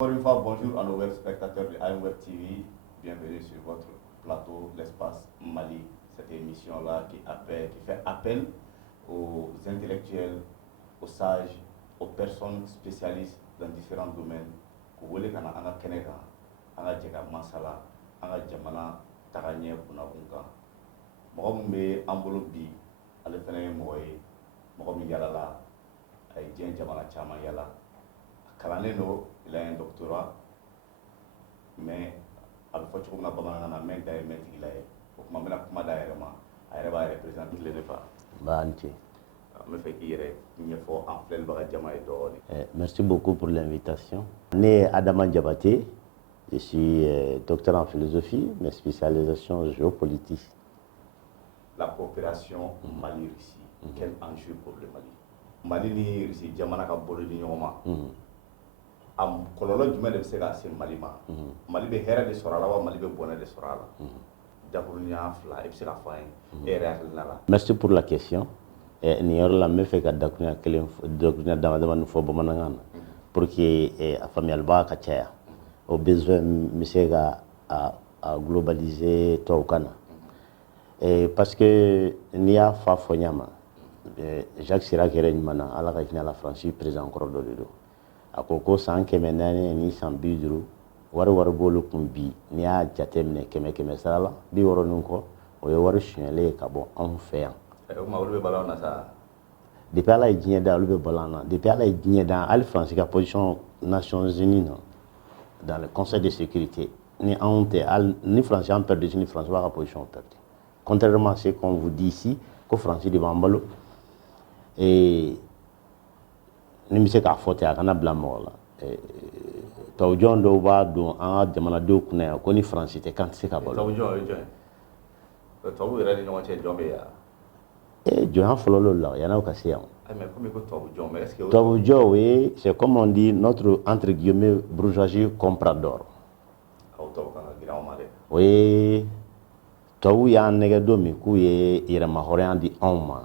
Encore une fois, bonjour à nos web spectateurs de AM Web TV. Bienvenue sur votre plateau, l'espace Mali. Cette émission-là qui fait appel aux intellectuels, aux sages, aux personnes spécialistes dans différents domaines. Kouwele kana anga keneka, anga jeka masala, anga jamana taganye bunabunka. Mogombe ambolo bi, ale fene moye, mogomi yalala, ay jen jamana chama yala. Kalaneno, il a un doctorat, mais à la fois tu comprends pas mal mais d'ailleurs mais il a pour moi mais la comment d'ailleurs elle va représenter le débat. Banti. Me fait qu'il y a fort en plein bagajama et d'or. Merci beaucoup pour l'invitation. Né Adama Diabaté, je suis docteur en philosophie, mais spécialisation géopolitique. La coopération Mali-Russie, quel enjeu pour le Mali? Mali ni Russie, jamana ka bolo di nyoma. Am kololo jumɛn de bɛ se ka se Mali ma Mali bɛ hɛrɛ de sɔrɔ a la wa Mali bɛ bɔnɛ de sɔrɔ a la dakurunya fila i bɛ se ka fɔ an ye e yɛrɛ hakilina la. Merci pour la question. Nin yɔrɔ la n bɛ fɛ ka dakurunya dama dama fɔ bamanankan na pour que a faamuyaliba ka caya o besoin n bɛ se ka a globaliser tubabukan na parce que n'i y'a fɔ ɲa ma Jacques Chirac yɛrɛ ɲuman na Ala ka hinɛ a la Faransi président kɔrɔ dɔ de don. A ko ko san 400 ni san 50 wari bolo kun bi n'i y'a jate minɛ 100 sara la 60 nin kɔ o ye wari suɲɛlen ka bɔ anw fɛ yan. O kuma olu bɛ balo na sa. Depuis Ala ye diɲɛ da olu bɛ balo na depuis Ala ye diɲɛ da hali Faransi ka position Nations Unies na dans le Conseil de sécurité ni anw tɛ ni Faransi y'an perdu ni Faransi b'a ka position perdu. Contrairement à ce qu'on vous dit ici ko Faransi de b'an balo ni bɛ se k'a fɔ ten a kana bila mɔgɔ la tubabujɔn dɔw b'a don an ka jamanadenw kunna yan ko ni Faransi tɛ k'an tɛ se ka balo. Tubabujɔn o ye jɔn ye? Tubabu yɛrɛ ni ɲɔgɔn cɛ jɔn bɛ yan? Jɔnya fɔlɔ l'o la yan'aw ka se yan. Mais comme ko tubabujɔn mais est-ce que tubabujɔn o ye c'est comme on dit notre entre guillemets bourgeoisie comprador. Aw tɔw kan ka girin aw ma dɛ. O ye tubabu y'an nɛgɛ don min k'u ye yɛrɛma hɔrɔnya di anw ma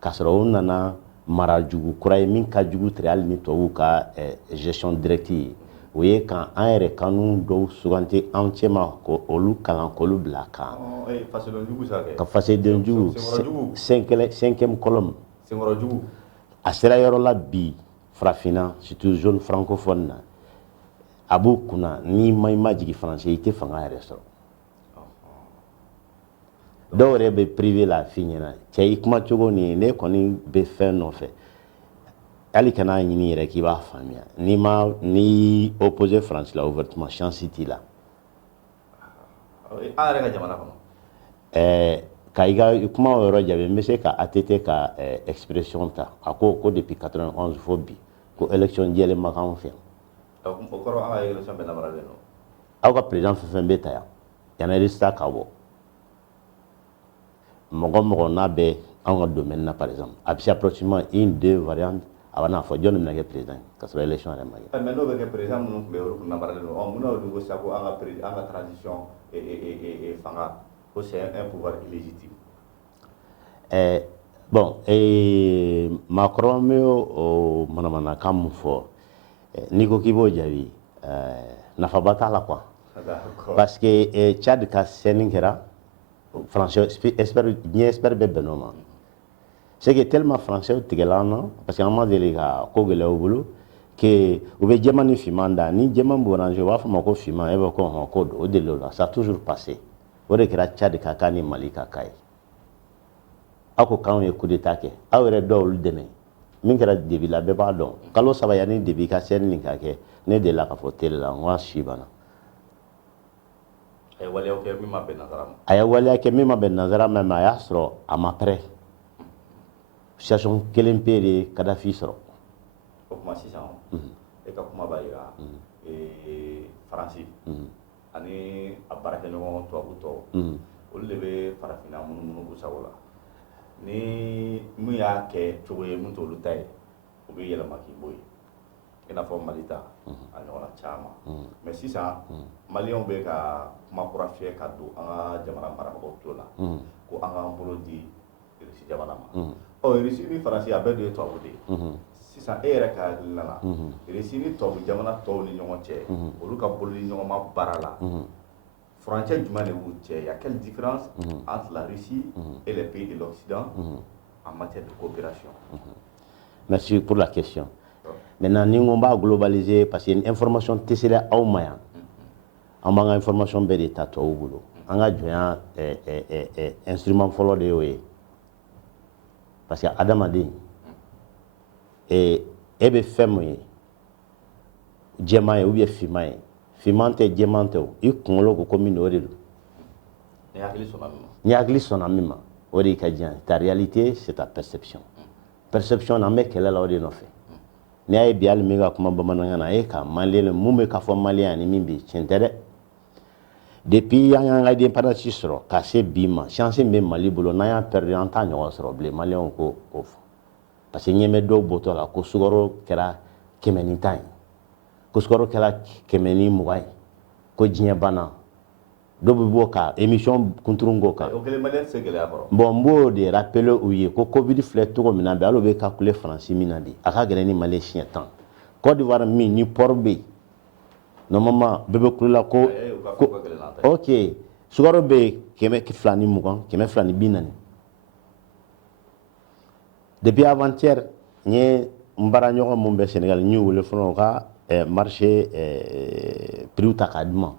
k'a sɔrɔ u nana mara jugu kura ye min ka jugu tigɛ hali ni tubabuw ka gestion directe ye o ye kan an yɛrɛ kanu dɔw suganti an cɛma ko olu kalan k'olu bila kan fasoden jugu sa kɛ ka fasoden jugu 5e colonne senkɔrɔ jugu a sera yɔrɔ la bi farafinna surtout zone francophone na a b'u kunna n'i ma jigin Faransi i tɛ fanga yɛrɛ sɔrɔ. Dɔw yɛrɛ bɛ privé la f'i ɲɛna cɛ i kuma cogo ni ne kɔni bɛ fɛn nɔfɛ hali kana ɲini yɛrɛ k'i b'a faamuya ni opposé Faransi la ouvertement chance t'i la. An yɛrɛ ka jamana kɔnɔ. Ka i ka kuma o yɔrɔ jaabi n bɛ se ka ATT ka expression ta a ko depuis 91 fo bi ko élection jɛlen ma k'anw fɛ yan. O kɔrɔ an ka élection bɛɛ lamaralen don. Aw ka président fɛn fɛn bɛ ta yan yanni résultat ka bɔ. Mɔgɔ n'a bɛ anw ka domaine na par exemple a bɛ se approximativement 1-2 variantes a b'a n'a fɔ jɔn de bɛna kɛ président ka sɔrɔ élection yɛrɛ ma kɛ. Mais n'o bɛ kɛ président minnu tun bɛ yen olu tun lamaralen don mun na olu ko sisan ko an ka transition fanga ko c'est un pouvoir illégitime. Bon maakɔrɔba bɛ o manamanakan mun fɔ n'i ko k'i b'o jaabi nafaba t'a la quoi parce que Tchad ka CENI kɛra Français diɲɛ expert bɛ bɛn o ma c'est que tellement Français tigɛla an na parce que an ma deli ka ko gɛlɛya u bolo que u bɛ jɛman ni finman da ni jɛman b'o ranger u b'a fɔ ma ko finman e b'a ko ko o de la ça a toujours passé o de kɛra Tchad ka kan ni Mali ka kan ye aw ko k'anw ye coup d'état kɛ aw yɛrɛ dɔw olu dɛmɛ min kɛra debi la bɛɛ b'a dɔn kalo 3 yanni debi ka CENI nin ka kɛ ne delila ka fɔ télé la n ko a si banna. A ye waleya kɛ min ma bɛn nanzara ma. A ye waleya kɛ min ma bɛn nanzara ma mais a y'a sɔrɔ a ma pɛrɛ situation kelen pe de Kadafi sɔrɔ. O kuma sisan e ka kuma b'a jira Faransi ani a baarakɛɲɔgɔn tubabu tɔw olu de bɛ farafinna munumunu u sago la ni mun y'a kɛ cogo ye mun t'olu ta ye u bɛ yɛlɛma k'i bɔ yen i n'a fɔ Mali ta a ɲɔgɔnna caman mais sisan Maliyɛnw bɛ ka kuma kura fiyɛ ka don an ka jamana marabagaw tulo la ko an k'an bolo di Irisi jamana ma. Irisi ni Faransi a bɛɛ de ye tubabu de ye sisan e yɛrɛ ka hakilina la Russie ni tubabu jamana tɔw ni ɲɔgɔn cɛ olu ka bolodi ɲɔgɔn ma baara la furancɛ jumɛn de b'u cɛ? Y a quelle différence entre la Russie et les pays de l'Occident en matière de coopération? Merci pour la question. Maintenant, nous on va globaliser parce que l'information tessera au moyen. On a information belle d'état tout au boulot. On a un instrument follow de OE. Parce que Adam a dit et ebe femoye jemaye ou bien fimaye fimante jemante i kungolo ko commune ore do ni agli sonamima ore ka jan ta réalité c'est ta perception perception na me kele la ore no fe ni ay bial mi ga kuma bamananga na e ka malele mume ka fo malien ni mimbi chentere depuis yang nga di para sisro ka se bima chance me mali bolo na ya perdu en temps nyo sro ble malien ko of parce que ñeme do boto la ko sugoro kera kemeni tan ko sugoro kera kemeni muwai ko jinya bana do bi boka émission kunturungo ka o kele malien se kele akoro bon mbo de rappeler ouye ko covid flet to mina be alo be calculer franci mina di aka gele ni malien tan Côte d'Ivoire mi ni porbe normalement bebe kulula ko OK sugoro be keme ki flani mugan keme flani binani depuis avant-hier, nous avons au Sénégal, nous avons marché prix takadement.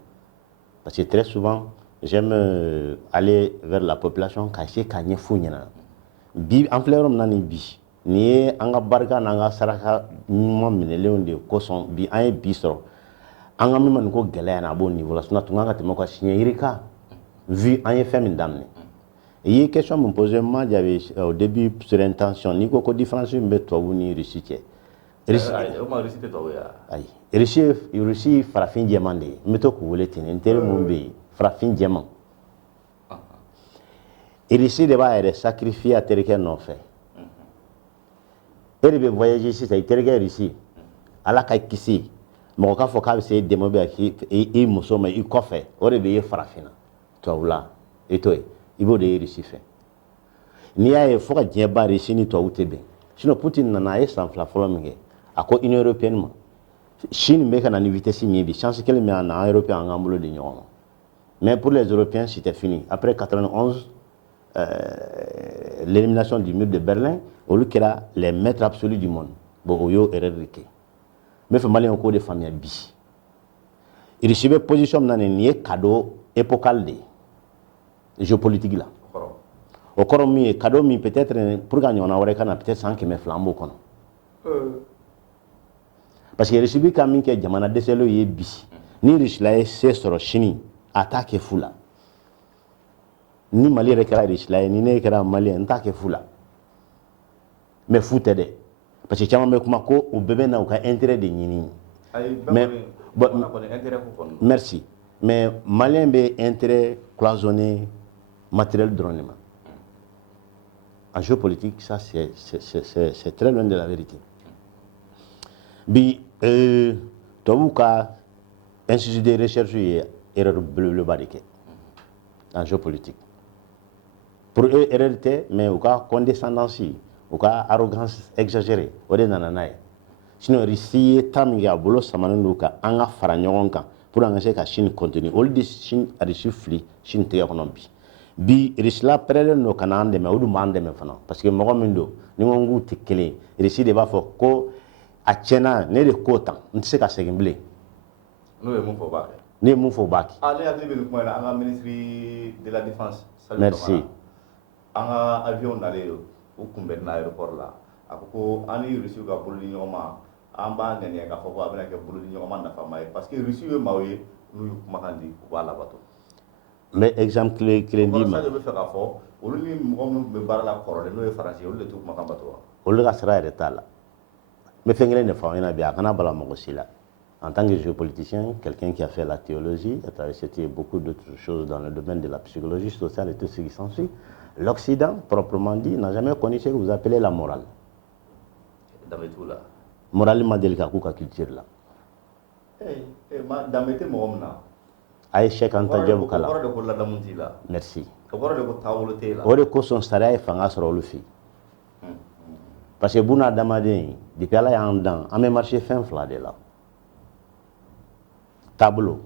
Parce que très souvent, j'aime aller vers la population cacher kanye founyana. Bi en fleurom nani bi. Ni anga barka nanga saraka mo mineleon de koson bi an bi soro. Anga mi man ko gele na bon niveau la suna tunga te mako signé irika. Vu an fait min damne. Il y a une question que je me posais au début sur l'intention. Ni quoi différence entre toi ou Russie. Russie farafin diamant. Mais toi que vous voulez tenir intérêt mon pays farafin diamant. Russie devait être sacrifié à terre non fait. Elle devait voyager ici, c'est terre Russie. À la caisse mon cas faut qu'elle se démobile et muso mais il coffre. On devait farafin. Toi là et toi. Il faut des Russes fait. Ni a faut que Dieu barre ici ni toi ou te bien. Sinon Poutine n'a pas sans flafolomé. À quoi Union européenne Chine met qu'à une vitesse mieux. Chance qu'elle met en européen en ambulo de Nyon. Mais pour les Européens c'était fini. Après 91, l'élimination du mur de Berlin, au lieu qu'il a les maîtres absolus du monde. Bon, oyo erreur. Mais faut malin encore des familles bi. Il recevait position dans un cadeau épocal de géopolitique là. Au corps mi cadeau mi peut-être pour gagner on aurait peut-être 100 qui me flambeau kono. Parce que reçu quand mi que jamana deselo ye bi. Ni riche là c'est sur chini attaque fula. Ni mali rekala riche là ni ne kera mali attaque fula. Mais foute de parce que chama me kuma ko o bébé na ka intérêt de nini. Mais merci. Mais malien be intérêt cloisonné matériel dronement. En géopolitique, ça c'est très loin de la vérité. Bi Tawuka institut de recherche et erreur bleu barriqué en géopolitique. Pour eux, erreur mais au cas condescendance, au cas arrogance exagérée, au de nananaï. Sinon, Russie tamiga bolo samanuka anga faranyoronka pour engager ka Chine continue. Au lieu de Chine a reçu fli, Chine te économie. Bi risla prele no kana ande me odu mande me fana parce que mogo mindo ni ngongu tikele risi de ba fo ko a chena ne de kota ntse ka segimble no e mun fo ba ne mun fo ba ale ya libe ko na anga ministry de la défense merci anga avion nale o kumbe na aéroport la akoko ani risi ka bolli nyoma amba ngene ka fo ko abena ke bolli nyoma na fa mai parce que risi e mawe nu makandi ko ala bato. Mais exemple clé dit ça je veux faire rapport au lieu de me barrer la parole nous les français au lieu de tout ma cambato au lieu de ça arrêter là mais fengele ne fa ina bien kana bala mogosila en tant que géopoliticien quelqu'un qui a fait la théologie a travaillé beaucoup d'autres choses dans le domaine de la psychologie sociale et tout ce qui s'ensuit l'Occident proprement dit n'a jamais connu ce que vous appelez la morale dans tout là morale madelka kuka culture là ma damete momna ay cheikh anta jabu kala merci ko de ko tawlo te la o de ko son sara e fanga soro lu fi parce que buna adamaden depuis ala y'an dan an bɛ marché fɛn fila de la taabolo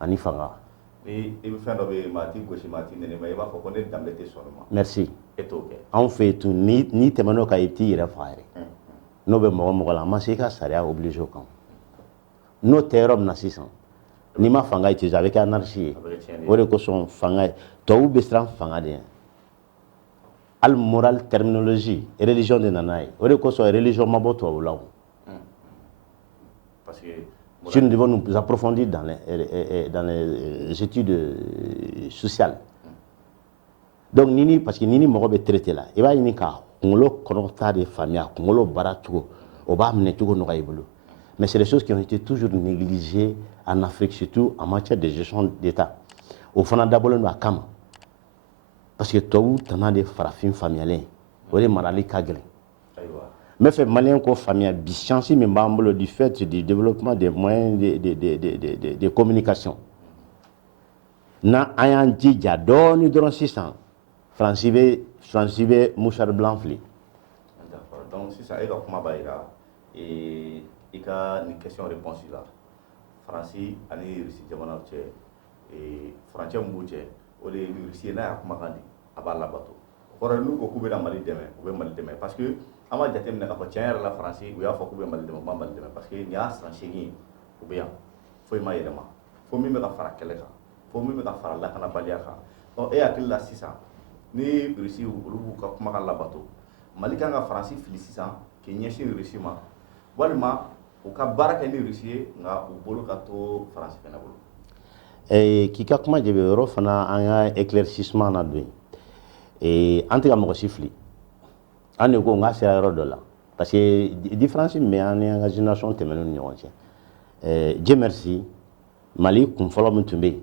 ani fanga ni i bɛ fɛn dɔ bɛ yen maa t'i gosi maa t'i nɛnɛ ma i b'a fɔ ko ne danbe tɛ sɔn ma merci e t'o kɛ anw fɛ yen tun n'i tɛmɛn'o kan i bɛ t'i yɛrɛ faga yɛrɛ n'o bɛ mɔgɔ mɔgɔ la a ma se i ka sariya obligé o kan n'o tɛ yɔrɔ min na sisan n'i ma fanga utiliser a bɛ kɛ anarchie ye o de kosɔn fanga tubabuw bɛ siran fanga de ɲɛ hali moral terminologie religion de nana ye o de kosɔn religion ma bɔ tubabu la o parce que si nous devons nous approfondir dans les études sociales donc nini parce que nini mɔgɔ bɛ traité la i b'a ɲini ka kunkolo kɔnɔta de faamuya kunkolo baara cogo o b'a minɛ cogo nɔgɔya i bolo mais c'est des choses qui ont été toujours négligées en Afrique surtout en matière de gestion d'État o fana dabɔlen don a kama parce que tubabu tana de farafin faamuyalen o de marali ka gɛlɛn n bɛ fɛ maliyɛn ko faamuya bi chance min b'an bolo du fait du développement des moyens de communication na an y'an jija dɔɔni dɔrɔn sisan faransi bɛ mouchard blanc fili d'accord donc sisan e ka kuma b'a jira i ka nin question réponse la faransi ani Russie jamanaw cɛ furancɛ min b'u cɛ o de ye Russie n'a y'a kumakan di a b'a labato o kɔrɔ n'u ko k'u bɛna Mali dɛmɛ u bɛ Mali dɛmɛ parce que an b'a jateminɛ k'a fɔ tiɲɛ yɛrɛ la faransi u y'a fɔ k'u bɛ Mali dɛmɛ u ma Mali dɛmɛ parce que nin y'a san 8 u bɛ yan foyi ma yɛlɛma fo min bɛ ka fara kɛlɛ kan fo min bɛ ka fara lakanabaliya kan donc e hakili la sisan ni Russie olu b'u ka kumakan labato Mali kan ka faransi fili sisan k'i ɲɛsin Russie ma walima u ka baara kɛ ni Russie ye nka u bolo ka to faransi fana bolo k'i ka kuma jaabi o yɔrɔ fana an ka éclaircissement na don yen an tɛ ka mɔgɔ si fili an de ko n k'a sera yɔrɔ dɔ la parce que différence min bɛ an ni an ka génération tɛmɛnenw ni ɲɔgɔn cɛ Dieu merci Mali kun fɔlɔ min tun bɛ yen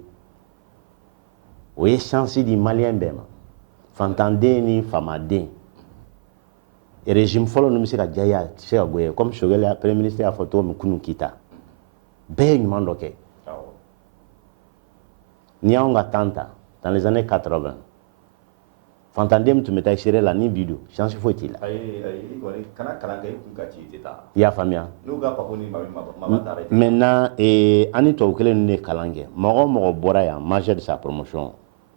o ye chance di maliyɛn bɛɛ ma fantanden ni faamaden régime fɔlɔ ninnu bɛ se ka diya a tɛ se ka goya comme Choguel premier ministre y'a fɔ cogo min kunun Kita bɛɛ ye ɲuman dɔ kɛ ni y'anw ka temps ta dans les années 80 fantanden min tun bɛ taa extérieur la ni bi don chance foyi t'i la kana kalan kɛ i kun ka ci i tɛ taa i y'a faamuya n'u ka pako ni mama taara maintenant an ni tubabu kelen ninnu de kalan kɛ mɔgɔ o mɔgɔ bɔra yan majeur de sa promotion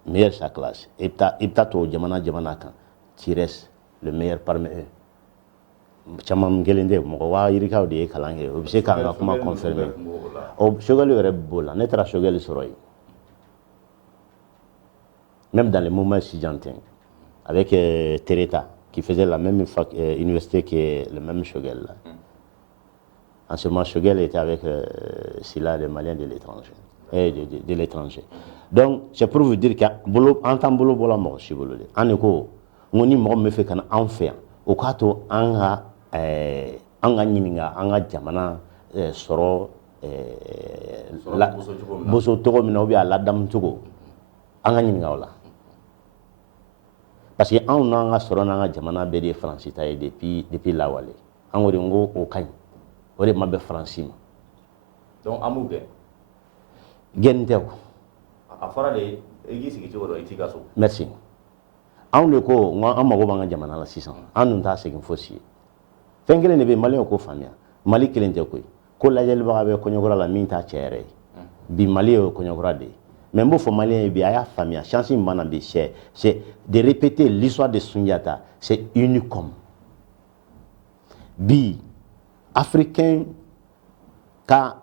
meilleur de sa classe i bɛ taa tubabu jamana kan tu restes le meilleur parmi eux caman kelen tɛ mɔgɔ waa yirikaw de ye kalan kɛ o bɛ se k'an ka kuma confirmer Choguel yɛrɛ b'o la ne taara Choguel sɔrɔ yen même dans les mouvements estudiantins avec Tereta qui faisait la même université que le même Choguel là. En ce moment, Choguel était avec Sila, les Maliens de l'étranger. De l'étranger. Donc, c'est pour vous dire qu'en tant que bola mɔgɔ si bolo de an de ko n ko ni mɔgɔ min bɛ fɛ ka na an fɛ yan o k'a to an ka ɲininka an ka jamana sɔrɔ boso cogo min na ou bien a ladamu cogo an ka ɲininka o la parce que anw n'an ka sɔrɔ n'an ka jamana bɛɛ de ye Faransi ta ye depuis lawale an ko de n ko o ka ɲi o de ma bɛn Faransi ma donc an b'u gɛn gɛnni tɛ quoi a fɔra de i k'i sigi cogo dɔ i t'i ka so merci anw de ko n ko an mago b'an ka jamana la sisan an dun t'a segin fosi ye fɛn kelen de bɛ yen maliyɛnw k'o faamuya Mali kelen tɛ koyi ko lajɛlibaga bɛ kɔɲɔkura la min t'a cɛ yɛrɛ ye bi Mali ye kɔɲɔkura de ye mais n b'o fɔ maliyɛn ye bi a y'a faamuya chance min b'an na bi c'est de répéter l'histoire de Sunjata c'est unicum bi africain ka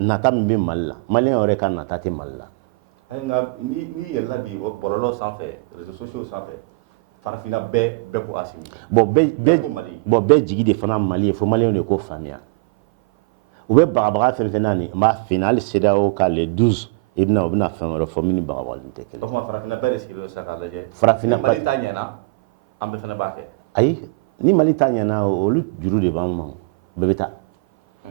nata min bɛ Mali la maliyɛn yɛrɛ ka nata tɛ Mali la nka n'i yɛlɛla bi bɔlɔlɔ sanfɛ réseaux sociaux sanfɛ farafinna bɛɛ ko Asimi bon bɛɛ jigi de fana Mali ye fo maliyɛnw de k'o faamuya u bɛ bagabaga fɛn fɛn na nin n b'a f'i ɲɛna hali CEDEAO ka le 12 u bɛna fɛn wɛrɛ fɔ min ni bagabagali tɛ kelen o tuma farafinna bɛɛ de sigilen sa k'a lajɛ farafinna ni Mali ta ɲɛna an bɛɛ fana b'a kɛ ayi ni Mali ta ɲɛna olu juru de b'an ma bɛɛ bɛ taa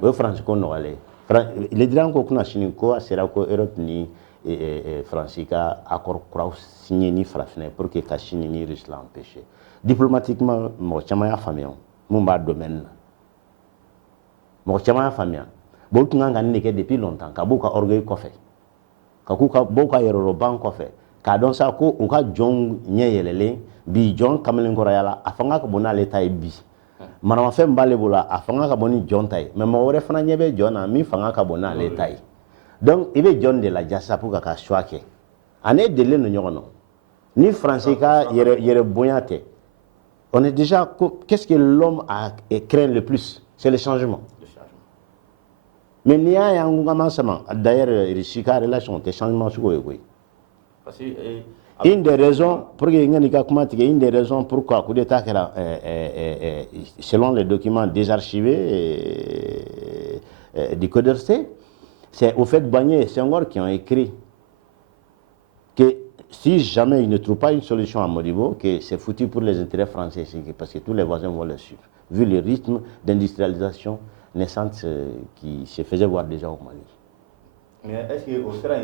o ye Faransi ko nɔgɔyalen ye le dirigeant ko kunna sini ko a sera ko Europe ni Faransi ka accord kuraw signé ni farafinna ye pour que ka Chine ni Russie la empêcher diplomatiquement mɔgɔ caman y'a faamuya mun b'a domaine na mɔgɔ caman y'a faamuya bon u tun kan ka nin de kɛ depuis longtemps ka b'u ka orgueil kɔfɛ ka b'u ka yɛrɛyɔrɔban kɔfɛ k'a dɔn sa ko u ka jɔnw ɲɛ yɛlɛlen bi John kamelen korayala afanga ka bona leta e bi manama fem bale bola afanga ka boni John tay mais mo wore fana nyebe John na mi fanga ka bona leta e donc ibe John de la jassa pour ka choix ke ane dele no nyono ni français ka yere boyate on est déjà qu'est-ce que l'homme a craint le plus c'est le changement. Mais il y a un commencement d'ailleurs Rishika relation des changements sur oui. Parce que une des raisons pour que une des raisons pourquoi coup d'état selon les documents désarchivés du Code d'Orsay, c'est au fait Bagné et Senghor qui ont écrit que si jamais ils ne trouvent pas une solution à Modibo, que c'est foutu pour les intérêts français, parce que tous les voisins vont le suivre, vu le rythme d'industrialisation naissante qui se faisait voir déjà au Mali. Mais est-ce que au Sera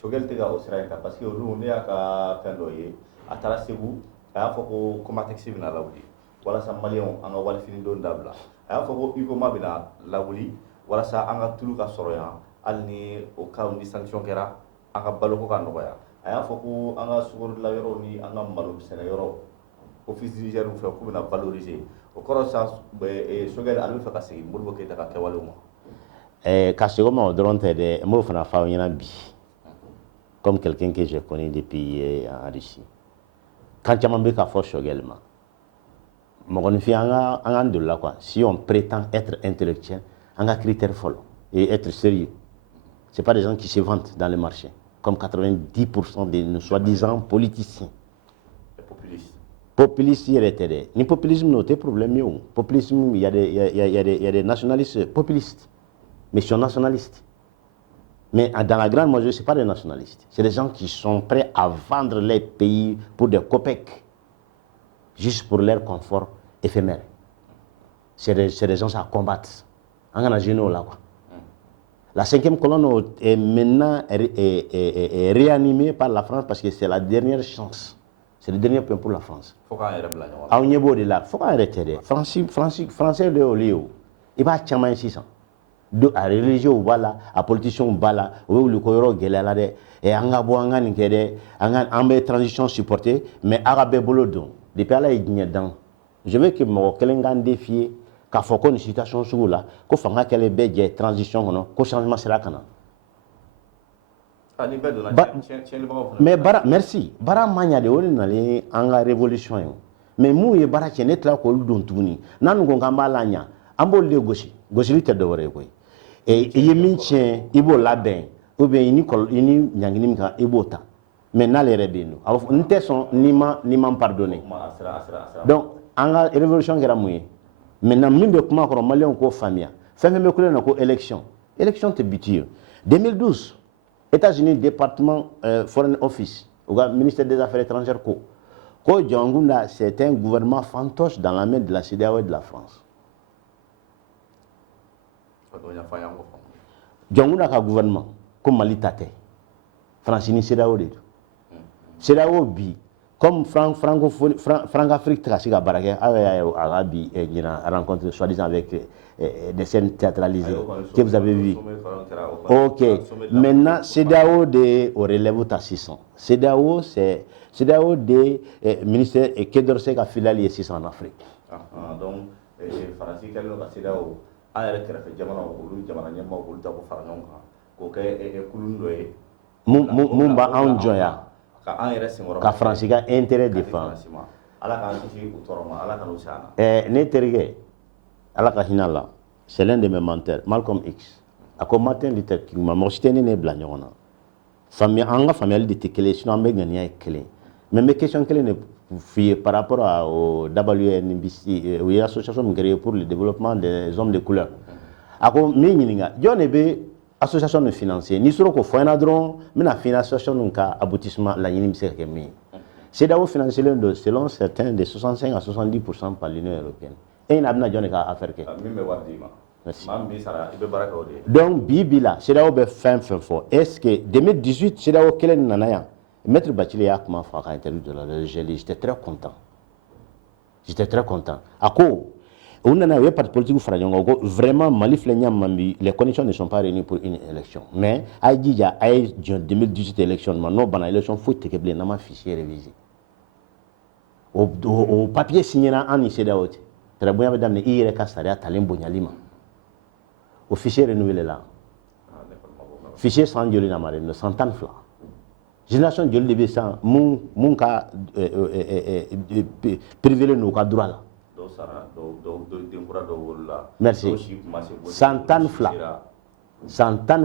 Shogel tega au Sera parce que nous on est à Kandoye à Tarasebou à Foko comment texte na lawli wala sa Malion anga wal fini don dabla à Foko iko mabina lawli wala sa anga tulu ka soroya alni au cas ni sanction kera anga baloko ka noya à Foko anga sugur la yoro ni anga malu sene yoro office du Niger fait ko na valoriser au corps ça Shogel alu fa ka segi murbo ke ta ka kewalo mo Kassigoma Dronte de Mofana Fauna Bi, comme quelqu'un que je connais depuis en Russie. Quand tu m'as dit qu'à force également, si on prétend être intellectuel, on a un critère folle et être sérieux. Ce pas des gens qui se vantent dans le marché, comme 90% de nos soi-disant politiciens. Populistes, il y a des ni populisme, non, c'est problème. Populisme, il y a des nationalistes populistes. Mais ils sont nationalistes. Mais dans la grande majorité, ce n'est pas des nationalistes. C'est des gens qui sont prêts à vendre les pays pour des copecs, juste pour leur confort éphémère. C'est des gens à combattre. On a là, quoi. La 5e colonne est maintenant réanimée par la France parce que c'est la dernière chance. C'est le dernier point pour la France. Il faut qu'on arrête là. Il faut qu'on arrête là. Français de Oléo, il va changer 600. De à religion bala à politicien bala ou le koyoro gelala et anga bo anga nikede anga ambe transition supportée mais arabe bolodo depuis là il dans je veux que mo kelenga défier ka foko une situation sur là ko fanga kele beje transition no ko changement sera kana mais bara merci bara manya de woni nale anga révolution mais mu ye bara chene tra ko don tuni nanu go ngamba lanya ambo le gauche te dowore koy et il maintient ibo labin ou bien ini nyangini mka ibota mais na les rebenu alors nte son ni ma pardonner donc anga révolution kera muye maintenant mimbe kuma ko malien ko famia femme me kule na ko élection te butir 2012 États-Unis département foreign office au ministère des affaires étrangères ko Djangunda c'est un gouvernement fantoche dans la main de la CEDEAO et de la France. Djangunda ka gouvernement comme Mali tate Francini CEDEAO de CEDEAO bi comme Franc-Afrique trasiga barake arabi rencontre soi-disant avec des scènes théâtralisées que vous avez vu. OK. Maintenant CEDEAO de au relève à 600. CEDEAO c'est CEDEAO de ministère et Quai d'Orsay ka filiale 600 en Afrique. Donc Francis kelo ka CEDEAO ayere kerafe jamana olu jamana nyama olu ta ko fara non ko ke kulundo e mumba en joya ka ayere singoro ka Francis ka intérêt défend ala ka sisi utoroma ala ka usana ne terige ala ka hinala c'est l'un de mes menteurs Malcolm X a comme Martin Luther King ma mostene ne bla nyona famille anga famille de tekele sino ambe ngania ekele mais mes questions kele ne par rapport au WNBC, ou l'association créée pour le développement des hommes de couleur. Ako mingininga, John ebe association financière, ni soro ko foyna dron, mais na financiation nunca aboutissement la yini mise ke mi. C'est d'abord financé selon certains de 65 à 70% par l'Union européenne. Et il n'a pas John ka affaire ke. Merci. Donc bibila, c'est d'abord fin fort. Est-ce que 2018 c'est d'abord quel nanaya? Maître Bachelet a comment faire interview de la GLI, j'étais très content. À quoi on n'a pas de politique vraiment Mali les conditions ne sont pas réunies pour une élection. Mais à 2018 élection, non, élection faut que le fichier révisé. o papier signé en ICEDEAO très bien madame ne ire ka sariya talen bonyalima o fichier renouvelé là fichier sans joli na mare no santan fla génération joli de be sans mun ka privé no ka droit là merci santan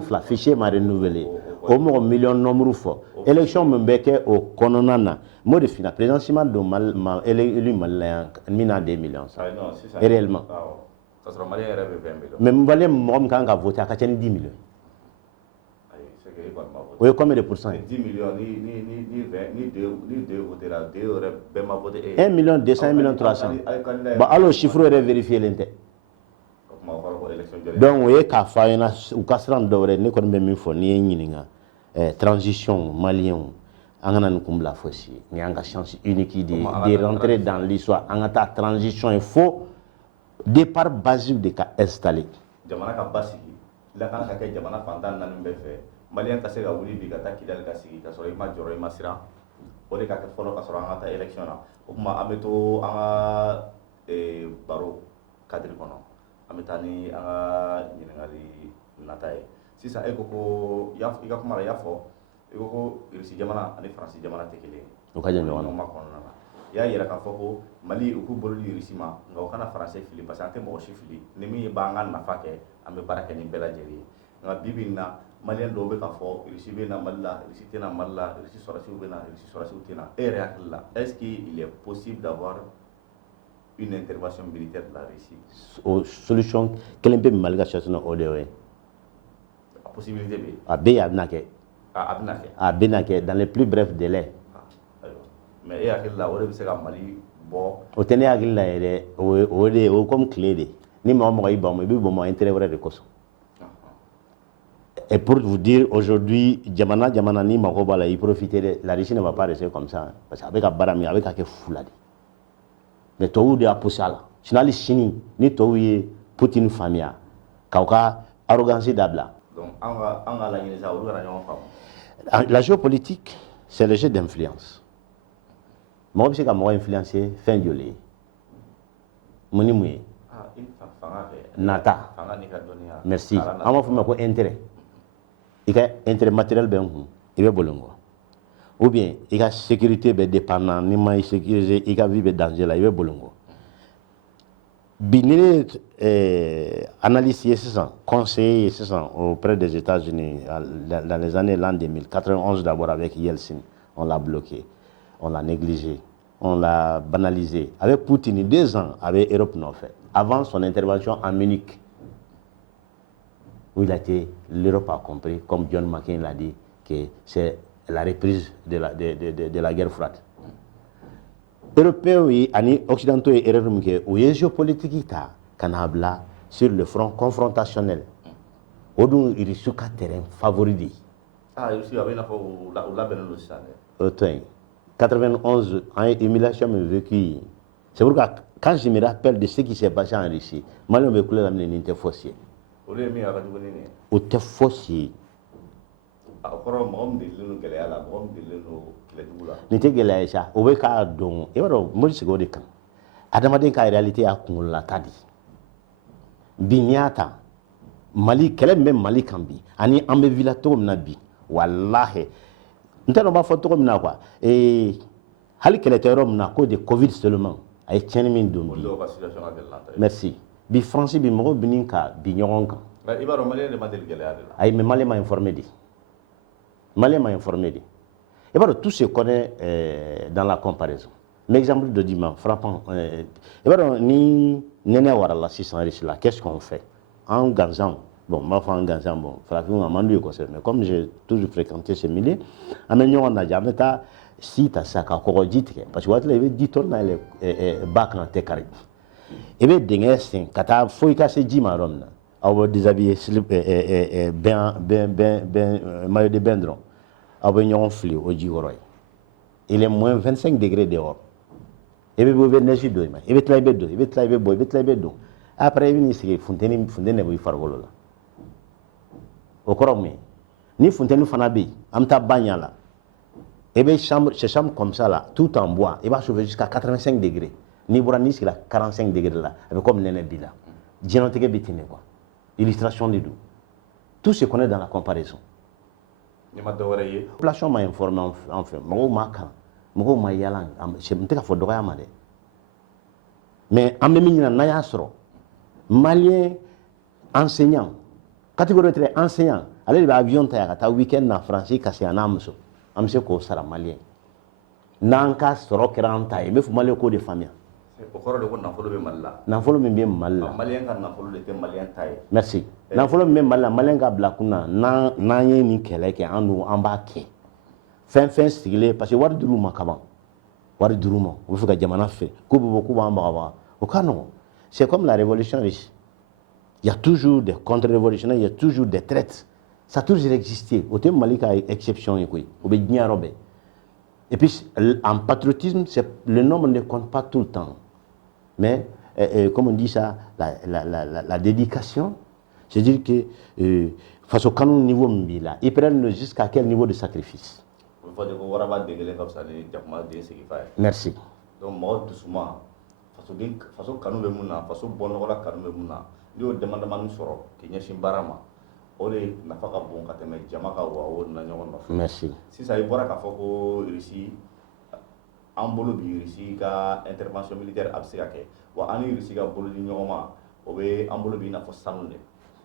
fla fichier ma renouvelé au moins million nombre fo élection me beke au kononana mode fina présidentiellement do mal élu malien mina 2 millions et réellement ça sera malien rêve 20 millions même malien mom kan ka voter ka 10 millions oui combien de pourcents 10 millions ni 2 voter là 2 aurait ben ma voter 1 million 200 1 million 300 bah alors chiffre est vérifié l'inte donc oui ka fa yana u kasran dore ne kon be min fo ni yininga transition malien angana nkumbla fosi ni anga chance unique de rentrer dans l'histoire anga transition il faut départ basique de ka installer jamana ka basi la kana ka ke jamana fantan nan be fe malien ka se ga wuli bi ka ta kidal ka sigi ka so ma joro ma sira o de ka ke folo ka so anga ta election na o kuma ameto anga baro kadri kono ametani anga nyingali natai sisa ekoko ya ika kuma ya fo ekoko irisi jamana ani France jamana tekele o ka jame wana ma kono na ya yera ka foko mali uku bolli irisi ma ngaw kana français fili parce que mo fili ni mi banga na fake ambe baraka ni bela jeri nga bibinna malien do be ka fo irisi be na malla irisi tena malla irisi sorasi be na irisi sorasi tena là est-ce qu'il est possible d'avoir une intervention militaire de la Russie solution quelle peut malga situation ODE la possibilité be abe abnake abnake dans les plus brefs délais mais là on be se ka mali bo o tene akilla ere o comme clé de ni mo mo iba mo bi bo mo intérêt vrai de koso et pour vous dire aujourd'hui jamana ni mako bala y profiter de la Russie ne va pas rester comme ça parce qu'avec barami avec ke fuladi mais to de aposala sinali sini ni to yi Poutine famia kauka arrogance d'abla donc anga la nyeza o ra nyon fam la géopolitique c'est le jeu d'influence mo bi se ka mo influencer fin violé moni muye nata merci ama fuma ko intérêt ika intérêt matériel ben hu ibe bolongo ou bien ika sécurité be dépendant ni ma sécuriser ika vie be danger la ibe bolongo binine analyse ça conseiller ça auprès des États-Unis dans les années l'an 2091 d'abord avec Yeltsin on l'a bloqué on l'a négligé on l'a banalisé avec Poutine 2 ans avec Europe non fait avant son intervention en Munich où il a été, l'Europe a compris, comme John McCain l'a dit, que c'est la reprise de la guerre froide. Européens et occidentaux et européens, où les géopolitiques canabla sur le front confrontationnel, où il y a un terrain favori. Ah, il y a un terrain. 91, en humiliation vécu. C'est pourquoi quand je me rappelle de ce qui s'est passé en Russie, moi je me coulé la minute fossile. O te fosi akoro mom de lenu gele ala mom de lenu kile dugula ni te gele sa o be ka don e waro mo se go de kan adama de ka réalité a kun la tadi binyata mali kele même mali kan bi ani ambe vilato na bi wallahi ntano ba foto ko na quoi hali kele tero na ko de covid seulement ay tieni min dum bi merci bi France bi mo binin ka bi nyoron kan ibaro malien de madel gele ala ay mais malien m'a informé di ibaro tout se connaît dans la comparaison l'exemple de dimanche frappant ibaro ni nene warala 600 riches là qu'est-ce qu'on fait en Gazan bon ma fa en Gazan bon frappant mandu ko mais comme j'ai toujours fréquenté ce milieu amenyo na jameta si ta saka ko jitike parce que wat le 10 tonnes na le bac na te kari ebe dengesin kata foi ka se jima romna aw déshabillé slip ben maillot de bain dron aw ñon fli au jigoroy il est moins 25 degrés dehors ebe bo ben neji do ma ebe tlaybe do après ni sigi funtene bo fargolo la o koromi ni funtene fana be amta banyala Et bien, ces chambres comme ça, là, tout en bois, il va chauffer jusqu'à 85 degrés. Ni Bourani, c'est là, 45 degrés là, avec comme Néné Bila. Djinoteke Bitine, quoi. Illustration de tout. Tout se connaît dans la comparaison. La population m'a informé en fait. Je m'a yalan. Je ne sais pas mais en même temps, n'a soro. Malien enseignant, catégorie très enseignant. Allez, l'avion ta week-end en France, cassé un amso. Amse ko sara malien. Nanka soro keranta, mais faut malien ko de famille. Au cours de nafolo be malla. Nafolo min be malla. Malien kan nafolo de te malien taille. Merci. Nafolo min malla malien ka bla kuna na ye ni kele ke anu amba ke. Fin sigile parce que wari duru makaban. Wari duru mo. O fuka jamana fe. Ko bo ba amba. Au canon. C'est comme la révolution russe. Il y a toujours des contre-révolutionnaires, il y a toujours des traites. Ça a toujours existé. Au thème Malika exception. Et puis, en patriotisme, le nombre ne compte pas tout le temps. Mais, comme on dit ça, la dédication, c'est-à-dire que, face au canon niveau Mbila, ils prennent jusqu'à quel niveau de sacrifice? Merci. Donc, moi, doucement. Faso kanu be mun na faso bɔnɔgɔla kanu be mun na n'i y'o damadamani sɔrɔ k'i ɲɛsin baara ma o de nafa ka bon ka tɛmɛ jama ka wa o na ɲɔgɔn nɔfɛ. Merci. Sisan i bɔra k'a fɔ ko Russie an bolo bi Russie ka intervention militaire a bɛ se ka kɛ wa an ni Russie ka bolo di ɲɔgɔn ma o bɛ an bolo bi i n'a fɔ sanu de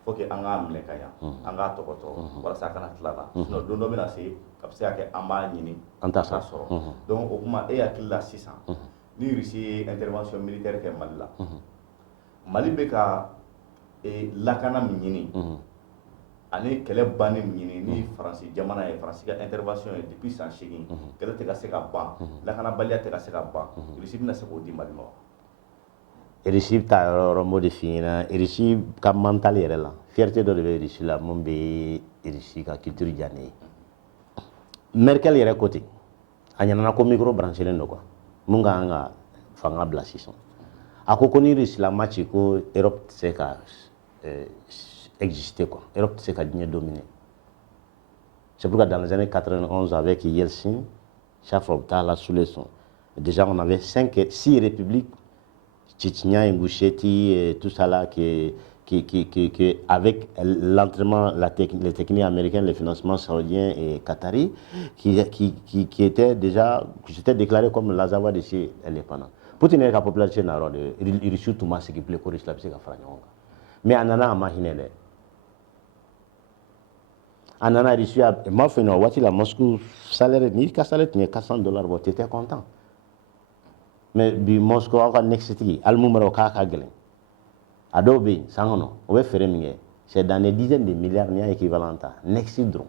faut que an k'a minɛ ka ɲa an k'a tɔgɔtɔ walasa a kana tila la sinon don dɔ bɛna se a bɛ se ka kɛ an b'a ɲini an t'a sɔrɔ donc o kuma e hakili la sisan ni Russie intervention militaire kɛ Mali la Mali bɛ ka lakana min ɲini ani kɛlɛ banni min ɲini ni Faransi jamana ye Faransi ka intervention ye depuis san 8 kɛlɛ tɛ ka se ka ban lakanabaliya tɛ ka se ka ban Russie bɛna se k'o di Mali ma wa? Russie ta yɔrɔ modifié na Russie ka mental yɛrɛ la fierté dɔ de bɛ Russie la mun bɛ Russie ka culture diya ne ye Merkel yɛrɛ côté a ɲanana ko micro branchelen don quoi mun ka kan ka fanga bila sisan a ko ni Russie la match ko Europe tɛ se ka exister quoi Europe tɛ se ka diɲɛ dominer c'est pourquoi dans les années 91 avec Yeltsin chaque fois taa la sous le son déjà on avait 6 républiques Tchétchenia, Ingouchetti et tout ça là qui avec l'entraînement, les techniques américaines, les financements saoudiens et qataris, qui étaient déjà, qui s'étaient déclarés comme l'Azava de chez indépendants. Poutine est la population de il reçut tout ce qui plaît pour l'islam, c'est qu'à faire. Mais en a imaginé. En a reçu, moi, je suis à Moscou, salaire, ni salaire, ni $400, tu étais content. Mais Moscou, on a nexité, al-Mumaro kaka gelen. Adobe, sangono, on va faire mieux. C'est dans des dizaines de milliards ni équivalent à nexidron.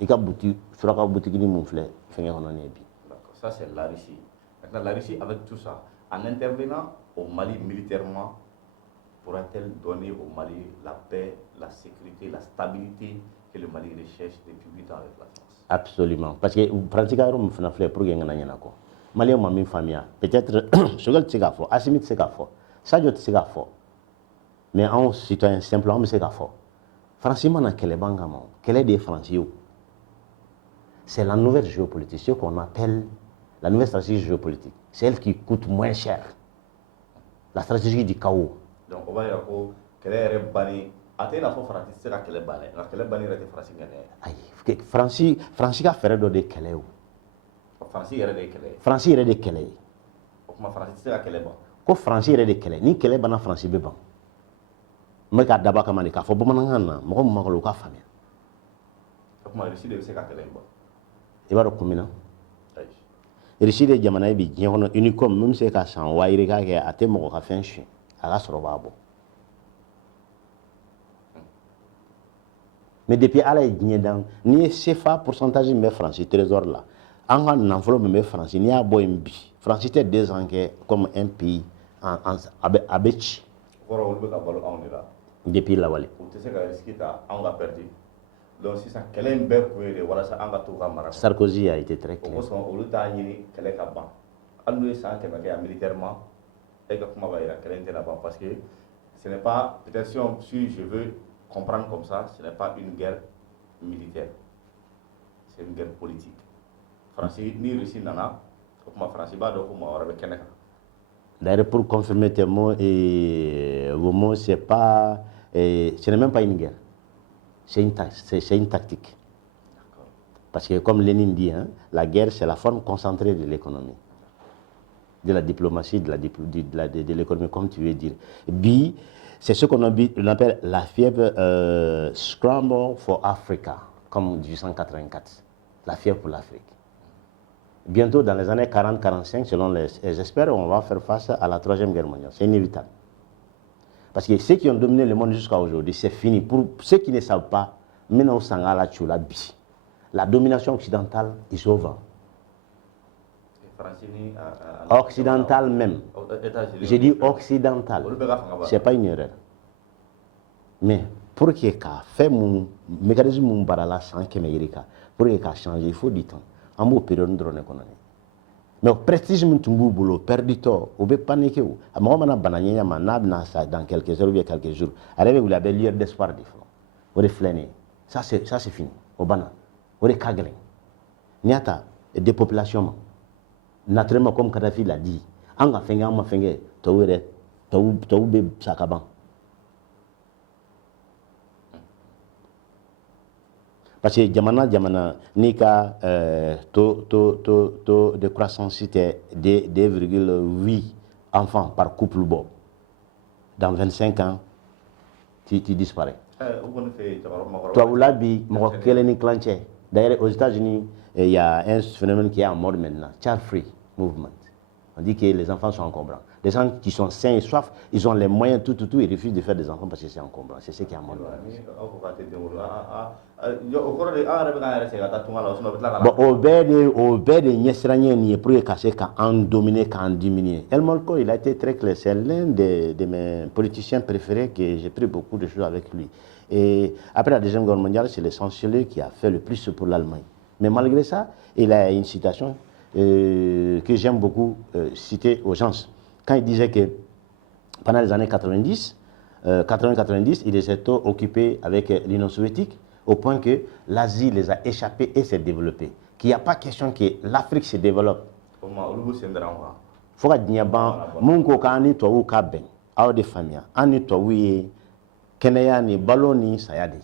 Il y a boutique, sur la boutique ni mouflé, fait on en est bien. D'accord, ça c'est la Russie. Maintenant la Russie avec tout ça, en intervenant au Mali militairement, pourra-t-elle donner au Mali la paix, la sécurité, la stabilité que le Mali recherche depuis 8 ans avec la France? Absolument, parce que pratiquement on fait un pour gagner un quoi. Mali on m'a mis famille. Peut-être Chogal Tsigafo, Assimi Tsigafo, Sadio Tsigafo. Mais en citoyen simple, on sait qu'à fort. Franchement, quel est des Français? C'est la nouvelle géopolitique, ce qu'on appelle la nouvelle stratégie géopolitique. C'est elle qui coûte moins cher. La stratégie du chaos. Donc, on va dire que quelle est banni. Attends, la France c'est la quelle banni. La quelle banni est français gagné. France a fait de quelle France est de quelle. France est de quelle. Comment France c'est la quelle ban. Ko France est de quelle. Ni quelle ban France be ban. Mais quand d'abord comme on faut bamanangan na mako mako ka famille kuma Russie de se ka kelen ba e ba ko mina Russie de jamana bi diɲɛ kɔnɔ unicom même se ka san wayire ka kɛ a tɛ mɔgɔ ka fɛn suɲɛ a ka sɔrɔ b'a bɔ mais depuis ala ye diɲɛ dan ni ye CFA pourcentage min bɛ France trésor la an ka nafolo min bɛ France n'i y'a bɔ yen bi France tɛ 2 ans kɛ comme un pays a bɛ ci depuis la Wali. Sarkozy a été très clair. Parce que ce n'est pas, peut-être si je veux comprendre comme ça, ce n'est pas une guerre militaire, c'est une guerre politique. D'ailleurs, pour confirmer tes mots et vos mots, ce n'est même pas une guerre. C'est une tactique. Parce que comme Lénine dit, hein, la guerre, c'est la forme concentrée de l'économie. De la diplomatie, de l'économie, comme tu veux dire. B, c'est ce qu'on appelle la fièvre Scramble for Africa, comme 1884. La fièvre pour l'Afrique. Bientôt, dans les années 40-45, selon les experts, on va faire face à la Troisième Guerre mondiale. C'est inévitable. Parce que ceux qui ont dominé le monde jusqu'à aujourd'hui, c'est fini. Pour ceux qui ne savent pas, maintenant, la domination occidentale est au vent. Occidentale même. J'ai dit occidentale. Ce n'est pas une erreur. Mais pour qu'il y ait un mécanisme pour qu'il change, il faut du temps. En mot période de l'économie. Mais le prestige est perdu tôt, on peut paniquer. À moment dans quelques heures ou quelques jours, arrivé où la belle lueur d'espoir des fois. On est flâné. Ça c'est fini. Au bana. On est caglé. Il y a des populations. Naturellement, comme Kadhafi l'a dit, on a fait un fait, parce que Jamana, Nika, taux de croissance était 2,8 enfants par couple. Dans 25 ans, tu disparais. D'ailleurs, aux États-Unis, il y a un phénomène qui est en mode maintenant, child free movement. On dit que les enfants sont encombrants. Les gens qui sont sains et soifs, ils ont les moyens, tout, ils refusent de faire des enfants parce que c'est encombrant. C'est ce qui est en mode. Bon, au bed de Nyesranien, pour en dominer, qu'en diminuer. El Molko, il a été très clair. C'est l'un de mes politiciens préférés que j'ai pris beaucoup de choses avec lui. Et après la Deuxième Guerre mondiale, c'est le chancelier qui a fait le plus pour l'Allemagne. Mais malgré ça, il a une citation que j'aime beaucoup citer aux gens. Quand il disait que pendant les années 90, 80-90, il s'est occupé avec l'Union soviétique au point que l'Asie les a échappés et s'est développée. Qu'il n'y a pas question que l'Afrique se développe. Il faut que nous ayons des familles, Kenya ni balo ni saya de.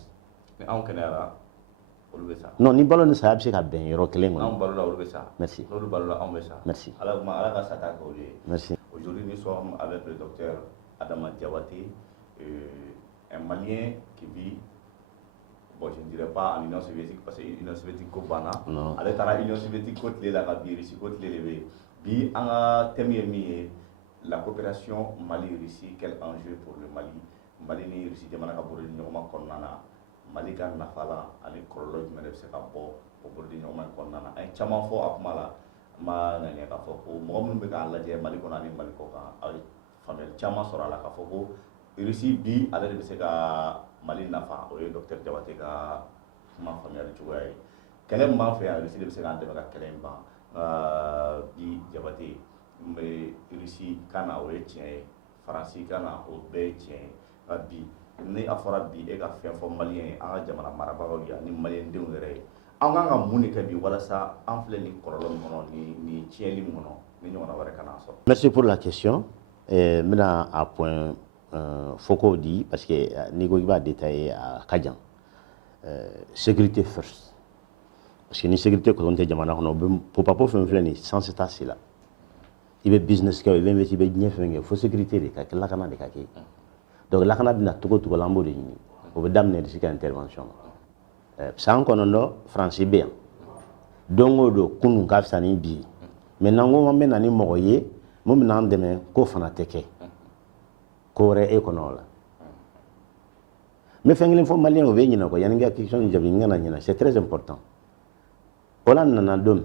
Non, ni balo ni saya bise ka ben yoro kelen ngono. Merci. Merci. Merci. Aujourd'hui, nous sommes avec le docteur Adama Diawate, un Malien qui vit, bon, je ne dirais pas en Union soviétique parce que l'Union soviétique est Bana. Non. Elle est à l'Union soviétique côté la Russie côté l'élevé. Bi en thème la coopération Mali-Russie, quel enjeu pour le Mali? Mali ni Russie jamana ka bolo ñoma konnana Mali ka nafala ani korolo jumɛn bɛ se ka bɔ o bolo ñoma konnana ay caman fɔ a kuma la ma ŋaniya ka fɔ ko mɔgɔ minnu bɛ k'a lajɛ Mali kɔnɔ ani Mali kɔ kan a ye faamuyali caman sɔrɔ a la k'a fɔ ko Russie bi ale de bɛ se ka Mali nafa o ye docteur Diawate ka kuma faamuyali cogoya ye kɛlɛ min b'an fɛ yan Russie de bɛ se k'an dɛmɛ ka kɛlɛ in ban bi Diawate mais Russie kan na o ye tiɲɛ ye Faransi kan na o bɛɛ ye tiɲɛ ye bi ni a fɔra bi e ka fɛn fɔ maliyɛn an ka jamana marabagaw ye ani maliyɛndenw yɛrɛ ye an kan ka mun de kɛ bi walasa an filɛ ni kɔlɔlɔ min kɔnɔ ni tiɲɛli min kɔnɔ ni ɲɔgɔnna wɛrɛ kana sɔrɔ. Merci pour la question. N bɛna a point fɔko di parce que n'i ko i b'a détailler a ka jan. Sécurité first. Parce que ni sécurité kɔni tɛ jamana kɔnɔ o bɛ papo fɛn filɛ nin sans état si la i bɛ business kɛ o i bɛ investir i bɛ diɲɛ fɛn kɛ fo sécurité de ka kɛ lakana de ka kɛ. Donc lakana bina togo la mbo de ɲini o bɛ daminɛ de ka intervention san kɔnɔntɔn France bɛ yan don o don kunun ka fisa ni bi maintenant ko an bɛ na ni mɔgɔ ye mun bɛ n'an dɛmɛ k'o fana tɛ kɛ ko wɛrɛ e kɔnɔ o la n bɛ fɛn kelen fɔ maliyɛn o bɛ ɲinɛ kɔ yanni n ka question in jaabi n kana ɲinɛ c'est très important o la nana don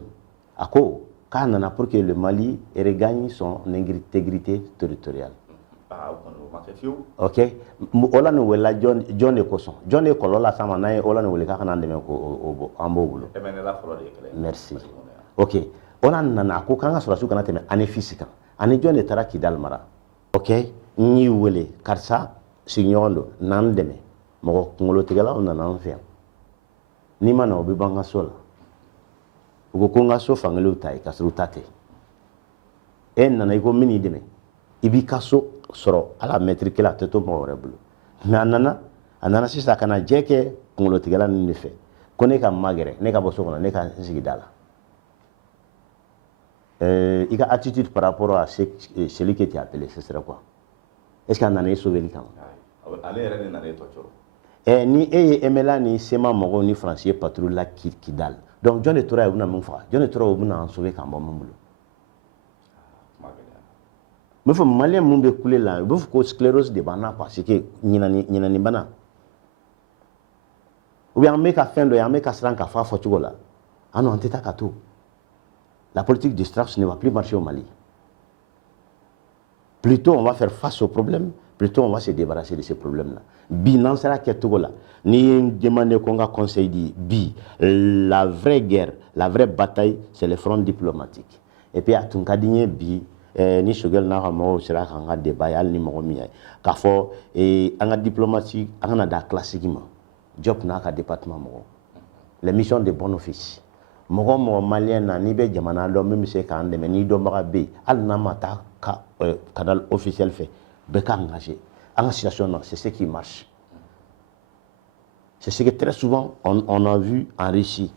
a ko k'a nana pour que le Mali regagne son intégrité territoriale. Ok, ola no wela John de Kosson. John de Kolola sama na ola no wele ka kana ndeme ko ambo bulo. Merci. Ok, ola nana ko kanga sura su kana teme ane fisika. Ane John de Tara Kidal Mara. Ok, ni wele karsa signondo nan deme. Mo ngolo tigala on nan fe. Ni mana obi banga sola. u ko n ka so fankelen ta ye k'a sɔrɔ u ta tɛ e nana i ko min y'i dɛmɛ i b'i ka so sɔrɔ ala mɛtiri kelen a tɛ to mɔgɔ wɛrɛ bolo mais a nana sisan ka na jɛ kɛ kunkolotigɛla ninnu de fɛ ko ne ka magɛrɛ ne ka bɔ so kɔnɔ ne ka n sigi da la i ka attitude par rapport à celui qui était appelé ce serait quoi est ce que a nana i sauver kama ale yɛrɛ de nana e tɔ cɔrɔ ni e ye MLA ni SEMA mɔgɔw ni Faransi ye patrouille la Kidal donc jɔn de tora yen u bɛna mun faga jɔn de tora u bɛna an sauver k'an bɔ mun bolo n bɛ fɔ maliyɛn mun bɛ kule la u bɛ fɔ ko sclérose de b'an na parce que ɲinani bana ou bien an bɛ ka fɛn dɔ ye an bɛ ka siran ka fɔ a fɔcogo la an non an tɛ taa ka to la politique de distraction ne va plus marcher au Mali plutôt on va faire face aux problèmes plutôt on va se débarrasser de ces problèmes là bi n'an sera kɛcogo la n'i ye n demandé ko n ka conseil di bi la vraie guerre la vraie bataille c'est le front diplomatique et puis a tun ka di n ye bi ni Choguel n'a ka mɔgɔw sera k'an ka débat ye hali ni mɔgɔ min ye k'a fɔ an ka diplomatie an kana da classique ma Diop n'a ka département mɔgɔ les missions de bon office mɔgɔ mɔgɔ malien na n'i bɛ jamana dɔn min bɛ se k'an dɛmɛ n'i dɔnbaga bɛ yen hali n'a ma taa canal officiel fɛ bɛɛ ka engagé en ka situation na c'est ce qui marche c'est ce que très souvent on a vu en Russie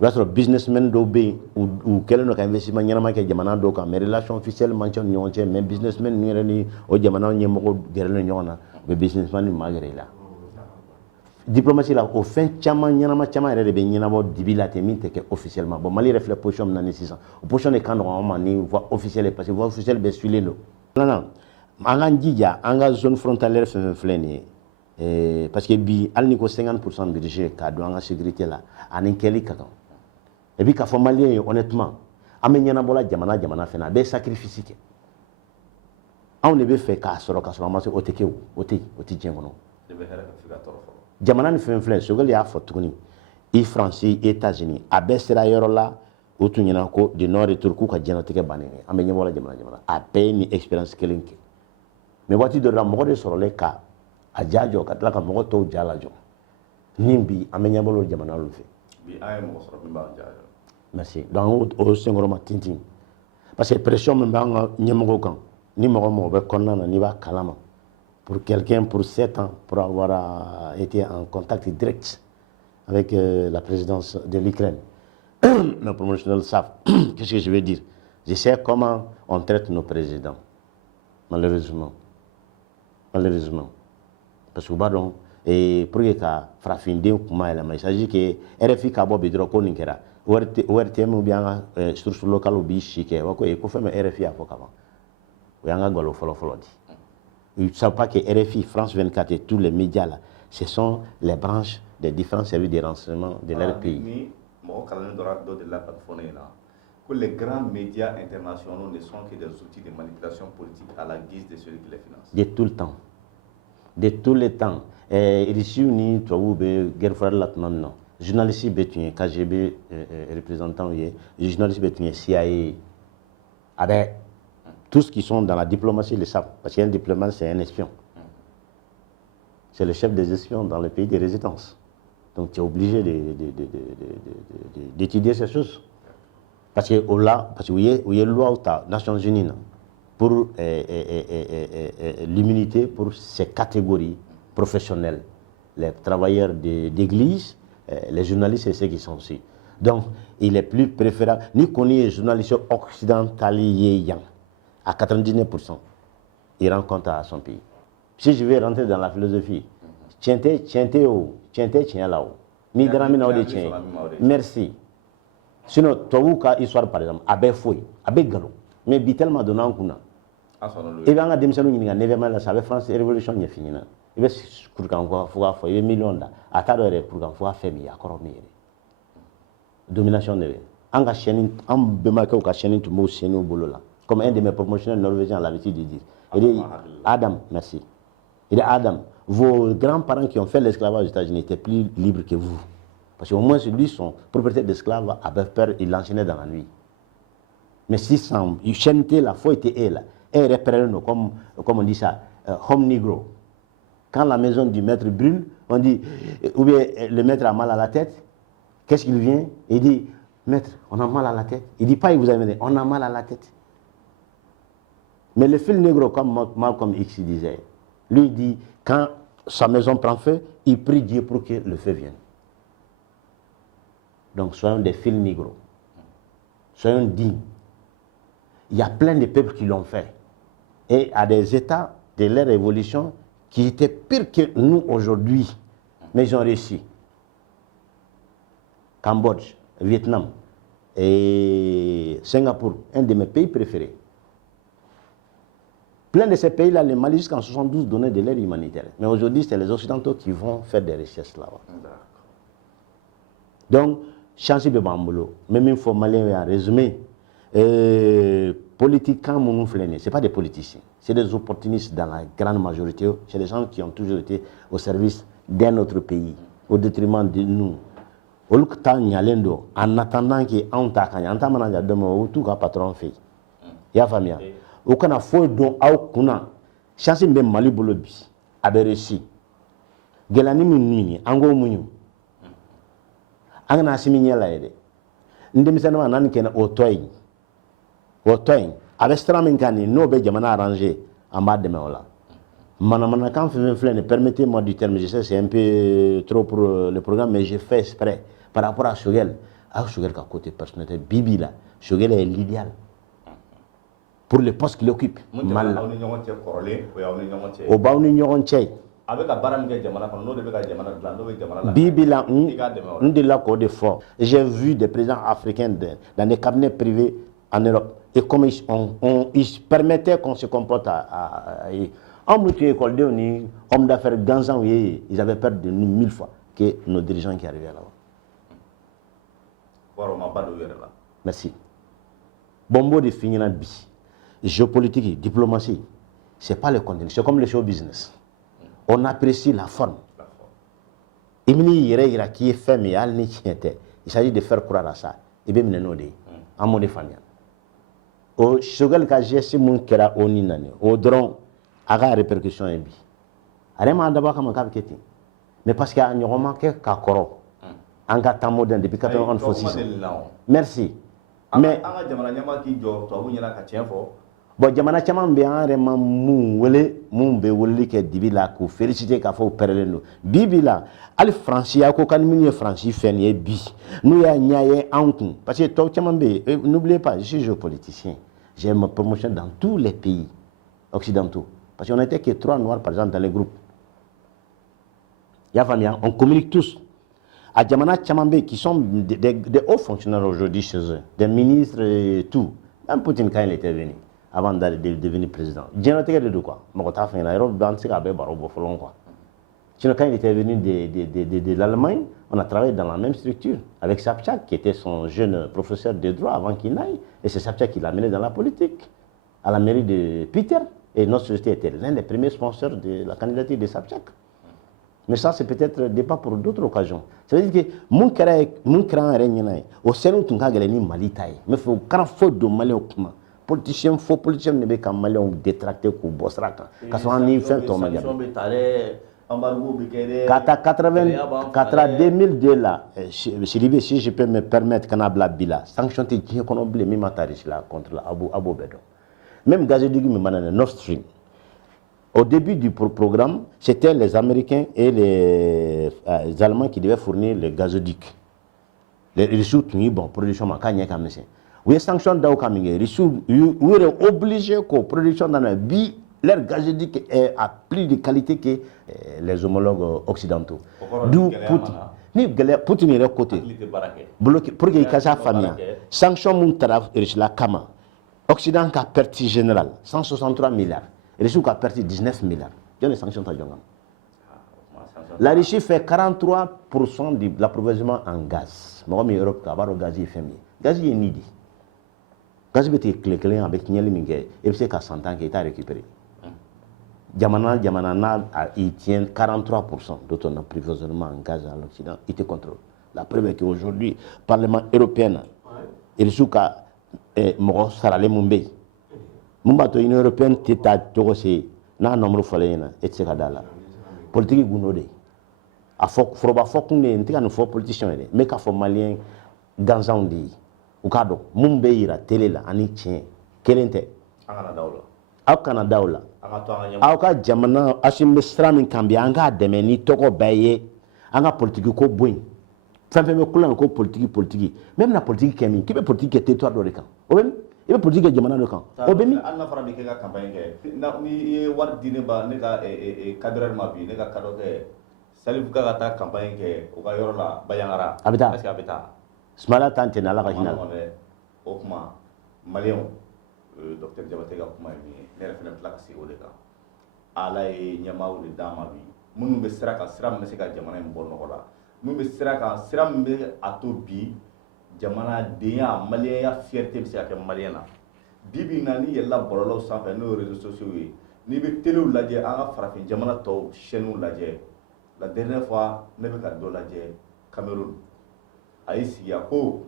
o y'a sɔrɔ businessmen dɔw bɛ yen u kɛlen don ka investissement ɲɛnama kɛ jamana dɔw kan mais relation officielle man ca u ni ɲɔgɔn cɛ mais businessmen ninnu yɛrɛ ni o jamana ɲɛmɔgɔ gɛrɛlen ɲɔgɔn na u bɛ businessman ninnu magɛrɛ i la diplomatie la o fɛn caman ɲɛnama caman yɛrɛ de bɛ ɲɛnabɔ dibi la ten min tɛ kɛ officiellement bon Mali yɛrɛ filɛ position min na ni sisan o position de ka nɔgɔn anw ma ni voie officielle parce que voie officielle bɛɛ suilen don filanan an k'an jija an ka zone frontalière fɛn fɛn filɛ nin ye parce que bi hali ni ko 50% budget k'a don an ka sécurité la ani kɛli ka kan et puis k'a fɔ maliyɛn ye honnêtement an bɛ ɲɛnabɔla jamana fɛnɛ a bɛ sacrifice kɛ anw de bɛ fɛ k'a sɔrɔ k'a sɔrɔ an ma se o tɛ kɛ o tɛ diɲɛ kɔnɔ jamana ni fɛn filɛ Choguel y'a fɔ tuguni i Faransi États-Unis a bɛɛ sera yɔrɔ la o tun ɲɛna ko de nord retour k'u ka diɲɛlatigɛ bannen ye an bɛ ɲɛbɔla jamana a bɛɛ ye ni expérience kelen kɛ mais waati dɔ la mɔgɔ de sɔrɔlen ka a ja jɔ ka tila ka mɔgɔ tɔw ja lajɔ ni bi an bɛ ɲɛbɔla jamana olu fɛ bi an ye mɔgɔ sɔrɔ min b'an ja jɔ merci donc o senkɔrɔma tintin parce que pression min b'an ka ɲɛmɔgɔw kan ni mɔgɔ mɔgɔ bɛ kɔnɔna na n'i b'a kalama pour quelqu'un pour 7 ans pour avoir été en contact direct avec la présidence de l'Ukraine nos promotionnels savent qu'est-ce que je veux dire je sais comment on traite nos présidents malheureusement parce que u b'a dɔn pour que ka farafinden kuma yɛlɛma il s'agit que RFI ka bɔ bi dɔrɔn ko nin kɛra ORTM ou bien an ka source locale u b'i si kɛ u b'a fɔ ko fɛn min RFI y'a fɔ kaban o y'an ka nkalon fɔlɔ di ils ne savent pas que RFI, France 24 et tous les médias là, ce sont les branches des différents services de renseignement de leur pays. Que les grands médias internationaux ne sont que des outils de manipulation politique à la guise de celui qui les finance. De tout le temps. De tous les temps. Ici, ni toi ou guerre frère là non. Journaliste bétuin, KGB représentant journaliste bétuin, CIA, avec tous qui sont dans la diplomatie le savent, parce qu'un diplomate, c'est un espion. C'est le chef des espions dans le pays de résidence. Donc tu es obligé d'étudier ces choses. Parce que il y a une loi aux Nations Unies pour l'immunité pour ces catégories professionnelles. Les travailleurs d'église, les journalistes et ceux qui sont aussi. Donc il est plus préférable, ni qu'on ait journalistes occidentaliens, à 99%, il rend compte à son pays. Si je vais rentrer dans la philosophie, tiens là-haut. Merci. Sinon, toi, histoire par exemple, abe fouille, abe galop, mais bi tellement de noms qu'on a. Et bien, on a des missions qui n'ont pas ça avait France révolution n'y a fini. Il va se courir encore, faut avoir fait millions là. À ta heure pour qu'on fasse faire mieux, encore mieux. Domination de. On a chaîne, on bemarque au chaîne tout le monde chez nous boulot là. Comme un de mes promotionnels norvégiens a l'habitude de dire. Il dit, Adam, merci. Il dit, Adam, vos grands-parents qui ont fait l'esclavage aux États-Unis étaient plus libres que vous. Parce qu'au moins, lui, son propriétaire d'esclaves avait peur, il l'enchaînait dans la nuit. Mais si il chantait, la foi était là. Et repérait nous, comme on dit ça, home negro. Quand la maison du maître brûle, on dit, ou bien le maître a mal à la tête, qu'est-ce qu'il vient? Il dit, Maître, on a mal à la tête. Il ne dit pas, il vous a amené, on a mal à la tête. Mais le fil négro, comme Malcolm X disait, lui dit, quand sa maison prend feu, il prie Dieu pour que le feu vienne. Donc soyons des fils négros. Soyons dignes. Il y a plein de peuples qui l'ont fait. Et à des états de leur évolution qui étaient pires que nous aujourd'hui. Mais ils ont réussi. Cambodge, Vietnam et Singapour, un de mes pays préférés. Plein de ces pays-là, les Mali jusqu'en 72 donnaient de l'aide humanitaire. Mais aujourd'hui, c'est les Occidentaux qui vont faire des recherches là-bas. Donc, chance de Bambolo, même il faut malien en résumé, politiquement, ce n'est pas des politiciens, c'est des opportunistes dans la grande majorité. C'est des gens qui ont toujours été au service d'un autre pays, au détriment de nous. En attendant qu'on t'a tout cas patron fait. Ya famille. Au kana foi don au kuna chance be Mali bolobi aberesi. Gelani munni ango munyu. Angana siminya la yede. Ndemisana nan kena otoy. Otoy abestra minkani no be jamana arrangé en bas de meola. Manamana quand permettez-moi du terme, je sais c'est un peu trop pour le programme mais j'ai fait exprès. Par rapport à Shogel, à côté personnalité, Bibi là, Shogel est l'idéal pour le poste qu'il occupe. Bibi là, j'ai vu des présidents africains dans des cabinets privés en Europe et comme ils permettaient qu'on se comporte homme d'affaires Ganzan, ils avaient peur de nous 1000 fois que nos dirigeants qui arrivaient là-bas. Merci. Bombo de finir bi. Géopolitique, diplomatie, ce n'est pas le contenu, c'est comme le show business. On apprécie la forme. Il s'agit de faire croire à ça. Et bien, en mode famille. Au Shogel Kajesi Munkera Oninane, au drone, à la répercussion et bi. Arrêtez d'abord comme un cap. Mais parce qu'il y a un roman qui est Kakoro. En cas moderne depuis 91. Merci. Mais bon, jamana chaman be an rema mun be wele ke dibila ko féliciter ka fo perleno bibila ali francia ko kan minye franci fenye bi nous ya nyaye ankun parce que to chaman be n'oubliez pas je suis géopoliticien j'ai ma promotion dans tous les pays occidentaux parce qu'on n'était que 3 noirs par exemple dans les groupes. Ya famille, on communique tous. À Djamana Tchamambé, qui sont des hauts fonctionnaires aujourd'hui chez eux, des ministres et tout. Même Poutine, quand il était venu, avant de devenir président. Djanoté de quoi? Sinon, quand il était venu de l'Allemagne, on a travaillé dans la même structure, avec Sabchak, qui était son jeune professeur de droit avant qu'il n'aille. Et c'est Sabchak qui l'a mené dans la politique, à la mairie de Peter. Et notre société était l'un des premiers sponsors de la candidature de Sabchak. Mais ça, c'est peut-être débat pour d'autres occasions. Ça veut dire que mon cran est au sein de Mali taille. Mais il faut quand faut de Mali au climat. Politicien, faux politicien ne peut pas Mali détracté ou bossraka. Parce qu'on y fait ton Mali. Kata 2002 là, si je peux me permettre, Kanabla Bila, sanction qui qu'on oublie même Matarish là contre Abu Bedo. Même Gazédigui me manane Nord Stream. Au début du programme, c'était les Américains et les Allemands qui devaient fournir le gazoduc. Les ressources, bon, production, oui, sanction d'Aokaming, les ressources, vous êtes obligés que production dans le bi, leur gazoduc est à plus de qualité que les homologues occidentaux. D'où Poutine est de côté. Pour qu'il y ait sa famille. Sanction Mountaraf et la Kama. Occident a perdu général, 163 milliards. Et les a perdu 19 milliards. Il y a des sanctions. La Russie fait 43% de l'approvisionnement en gaz. Mais l'Europe a le gaz. Gaz est nidi. Gaz est clé avec Niel Mingue. Et c'est qu'à 100 ans qu'il est récupéré. Djamana il tient 43% de ton approvisionnement en gaz à l'Occident. Il te contrôle. La preuve est qu'aujourd'hui, le Parlement européen, il est Moro Sarale Mumbai. Mumbato une européenne teta togose na nombre folayena etc. dala politique gunode a fok froba fok ne ntika no fo politicien mais ka fo malien gansanw de ye u k'a dɔn mun bɛ yira télé la ani tiɲɛ kelen tɛ aw kana da o la aw ka jamana asim bɛ sira min kan bi an k'a dɛmɛ ni tɔgɔ bɛɛ ye an ka politiki ko bɔ yen fɛn fɛn bɛ kulonkɛ ko politiki mɛ bɛna politiki kɛ min k'i bɛ politiki kɛ territoire dɔ de kan o bɛ min i bɛ politiki kɛ jamana dɔ kan o bɛ min hali n'a fɔra b'i kɛ ka campagne kɛ ni ye wari di ne ba ne ka cadre ma bi ne ka cadeau kɛ Salifu ka taa campagne kɛ o ka yɔrɔ la Bayankara a bɛ taa est-ce que a bɛ taa Sumala tan tɛ ala ka hinɛ o kuma maliyɛnw docteur Jabate ka kuma ye min ye ne yɛrɛ fana bɛ tila ka segin o de kan ala ye ɲɛmaaw de d'an ma bi minnu bɛ sira kan sira min bɛ se ka jamana in bɔ nɔgɔ la minnu bɛ sira kan sira min bɛ a to bi jamanadenya maliyɛnya fierté bɛ se ka kɛ maliyɛn na bi bi in na n'i yɛlɛla bɔlɔlɔw sanfɛ n'o ye réseaux sociaux ye n'i bɛ téléw lajɛ an ka farafin jamana tɔw chaînew lajɛ la dernière fois ne bɛ ka dɔ lajɛ Cameroun a y'i sigi a ko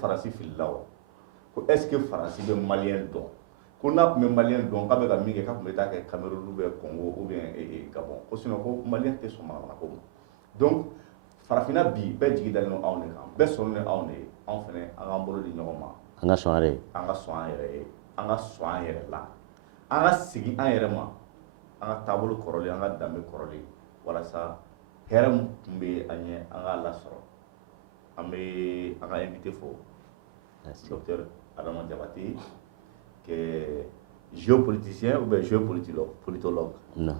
Faransi filila o ko est-ce que Faransi bɛ maliyɛn dɔn ko n'a tun bɛ maliyɛn dɔn k'a bɛ ka min kɛ k'a tun bɛ taa kɛ Cameroun ou bien Congo ou bien Gabon ko sinon ko maliyɛn tɛ sɔn manamana ko ma donc farafinna bi bɛɛ jigi dalen don anw de kan bɛɛ sɔnnen don anw de ye anw fɛnɛ an k'an bolo di ɲɔgɔn ma an ka sɔn an yɛrɛ ye an ka sɔn an yɛrɛ ye an ka sɔn an yɛrɛ la an ka segin an yɛrɛ ma an ka taabolo kɔrɔlen an ka danbe kɔrɔlen walasa hɛrɛ min tun bɛ an ɲɛ an k'a lasɔrɔ an bɛ an ka invité fo docteur Adama Jabate qui est géopoliticien ou bien géopolitologue non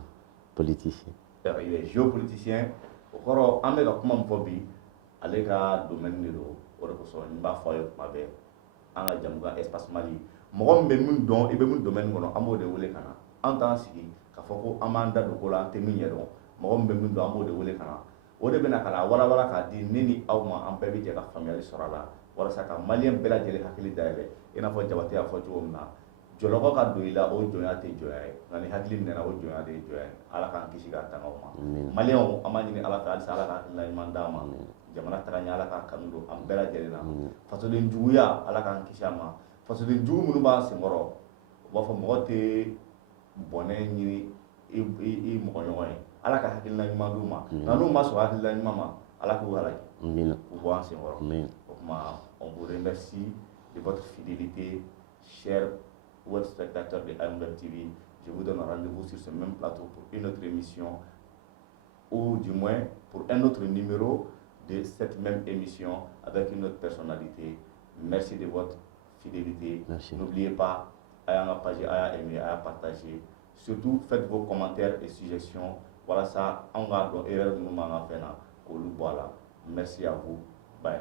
politicien il est géopoliticien o kɔrɔ an bɛ ka kuma min fɔ bi ale ka domaine de don o de kosɔn n b'a fɔ a ye kuma bɛɛ an ka jamu kan espace Mali mɔgɔ min bɛ min dɔn i bɛ min domaine kɔnɔ an b'o de wele ka na an t'an sigi k'a fɔ ko an b'an da don ko la an tɛ min ɲɛ dɔn mɔgɔ min bɛ min dɔn an b'o de wele ka na o de bɛna ka na walawala k'a di ne ni aw ma an bɛɛ bɛ jɛ ka faamuyali sɔrɔ a la walasa ka maliyɛn bɛɛ lajɛlen hakili dayɛlɛ i n'a fɔ Jabate y'a fɔ cogo min na jɔlɔkɔ ka don i la o jɔnya tɛ jɔnya ye nka ni hakili minɛna o jɔnya de ye jɔnya ye ala k'an kisi k'an tanga o ma maliyɛnw an b'a ɲini ala fɛ halisa ala ka hakilina ɲuman d'an ma jamana taga ɲɛ ala k'a kanu don an bɛɛ lajɛlen na fasoden juguya ala k'an kisi a ma fasoden jugu minnu b'an senkɔrɔ u b'a fɔ mɔgɔ tɛ bɔnɛ ɲini i mɔgɔ ɲɔgɔn ye ala ka hakilina ɲuman d'u ma nka n'u ma sɔrɔ hakilina ɲuman ma ala k'u halaki u bɔ an senkɔrɔ o kuma on vous remercie de votre fidélité chers web spectateurs de AMWeb TV. Je vous donne rendez-vous sur ce même plateau pour une autre émission ou du moins pour un autre numéro de cette même émission avec une autre personnalité. Merci de votre fidélité. N'oubliez pas, à la page, à aimer, à partager. Surtout, faites vos commentaires et suggestions. Voilà ça, on va dans erreur nous m'en faire. Merci à vous. Bye.